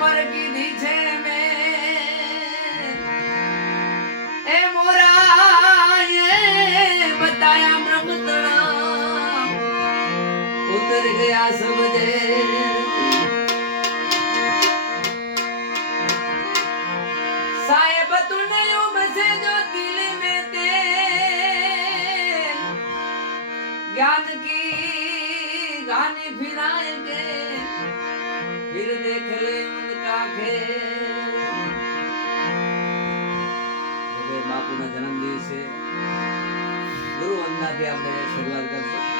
पर कीधी छे मैं ए मोरा ये बताया ब्रह्मतड़ा उतर गया समझे साहेब तूने यूं बसे जो दिल में ते ज्ञान की गानी फिराएंगे फिर देख ले उनका खेल बापू ना जन्म દિવસે ગુરુ વંદનાથી આપણે શરૂઆત કરશું